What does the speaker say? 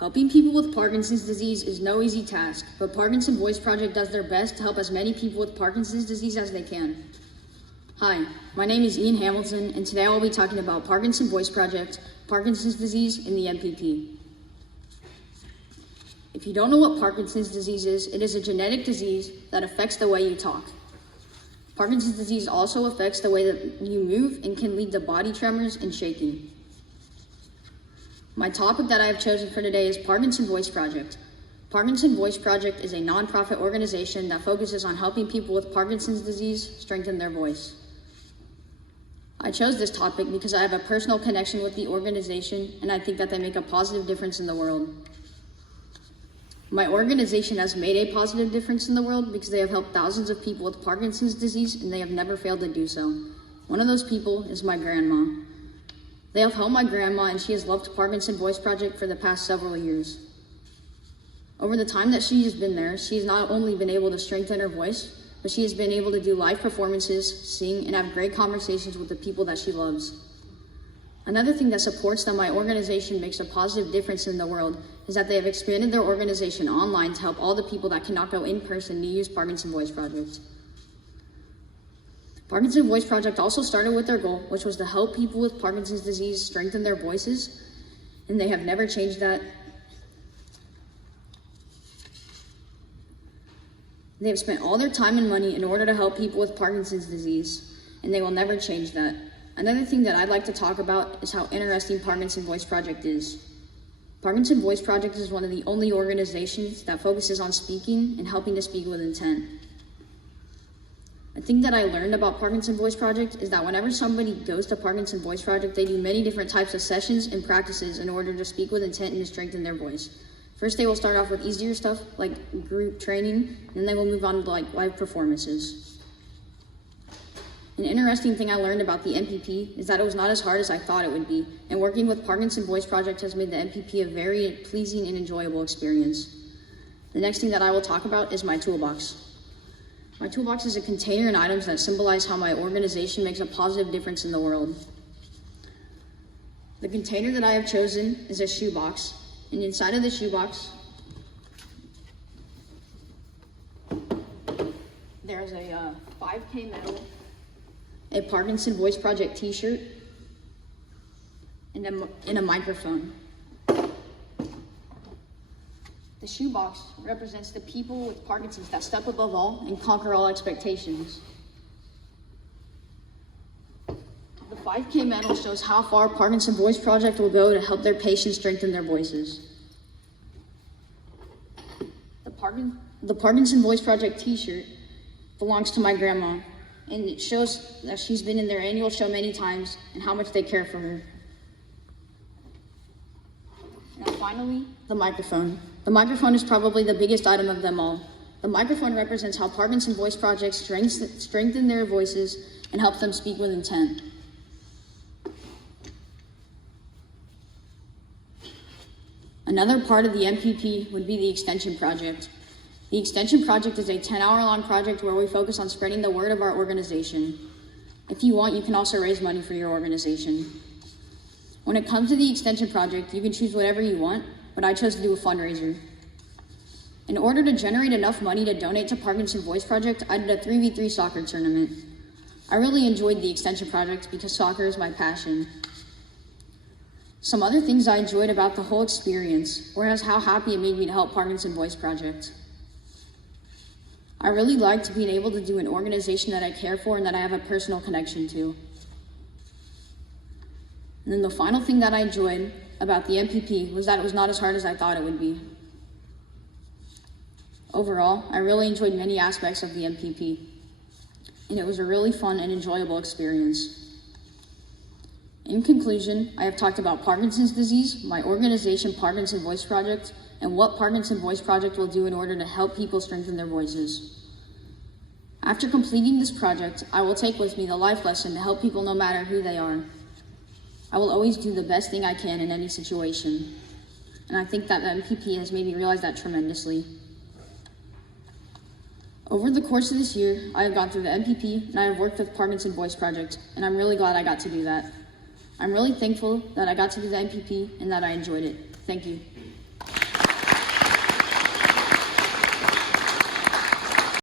Helping people with Parkinson's disease is no easy task, but Parkinson Voice Project does their best to help as many people with Parkinson's disease as they can. Hi, my name is Ian Hamilton, and today I will be talking about Parkinson Voice Project, Parkinson's disease, and the MPP. If you don't know what Parkinson's disease is, it is a genetic disease that affects the way you talk. Parkinson's disease also affects the way that you move and can lead to body tremors and shaking. My topic that I have chosen for today is Parkinson Voice Project. Parkinson Voice Project is a nonprofit organization that focuses on helping people with Parkinson's disease strengthen their voice. I chose this topic because I have a personal connection with the organization and I think that they make a positive difference in the world. My organization has made a positive difference in the world because they have helped thousands of people with Parkinson's disease and they have never failed to do so. One of those people is my grandma. They have helped my grandma and she has loved Parkinson Voice Project for the past several years. Over the time that she has been there, she has not only been able to strengthen her voice, but she has been able to do live performances, sing, and have great conversations with the people that she loves. Another thing that supports that my organization makes a positive difference in the world is that they have expanded their organization online to help all the people that cannot go in person to use Parkinson Voice Project. Parkinson Voice Project also started with their goal, which was to help people with Parkinson's disease strengthen their voices, and they have never changed that. They have spent all their time and money in order to help people with Parkinson's disease, and they will never change that. Another thing that I'd like to talk about is how interesting Parkinson Voice Project is. Parkinson Voice Project is one of the only organizations that focuses on speaking and helping to speak with intent. A thing that I learned about Parkinson Voice Project is that whenever somebody goes to Parkinson Voice Project, they do many different types of sessions and practices in order to speak with intent and to strengthen their voice. First, they will start off with easier stuff like group training, and then they will move on to live performances. An interesting thing I learned about the MPP is that it was not as hard as I thought it would be, and working with Parkinson Voice Project has made the MPP a very pleasing and enjoyable experience. The next thing that I will talk about is my toolbox. My toolbox is a container and items that symbolize how my organization makes a positive difference in the world. The container that I have chosen is a shoebox, and inside of the shoebox, there's a 5K medal, a Parkinson Voice Project t-shirt, and a microphone. The shoebox represents the people with Parkinson's that step above all and conquer all expectations. The 5K medal shows how far Parkinson Voice Project will go to help their patients strengthen their voices. The Parkinson Voice Project t-shirt belongs to my grandma, and it shows that she's been in their annual show many times and how much they care for her. And finally, the microphone. The microphone is probably the biggest item of them all. The microphone represents how Parkinson Voice Project strengthen their voices and help them speak with intent. Another part of the MPP would be the Extension Project. The Extension Project is a 10-hour-long project where we focus on spreading the word of our organization. If you want, you can also raise money for your organization. When it comes to the Extension Project, you can choose whatever you want, but I chose to do a fundraiser. In order to generate enough money to donate to Parkinson Voice Project, I did a 3v3 soccer tournament. I really enjoyed the Extension Project because soccer is my passion. Some other things I enjoyed about the whole experience were how happy it made me to help Parkinson Voice Project. I really liked being able to do an organization that I care for and that I have a personal connection to. And then the final thing that I enjoyed about the MPP was that it was not as hard as I thought it would be. Overall, I really enjoyed many aspects of the MPP, and it was a really fun and enjoyable experience. In conclusion, I have talked about Parkinson's disease, my organization Parkinson Voice Project, and what Parkinson Voice Project will do in order to help people strengthen their voices. After completing this project, I will take with me the life lesson to help people no matter who they are. I will always do the best thing I can in any situation, and I think that the MPP has made me realize that tremendously. Over the course of this year, I have gone through the MPP and I have worked with Parkinson Voice Project, and I'm really glad I got to do that. I'm really thankful that I got to do the MPP and that I enjoyed it. Thank you.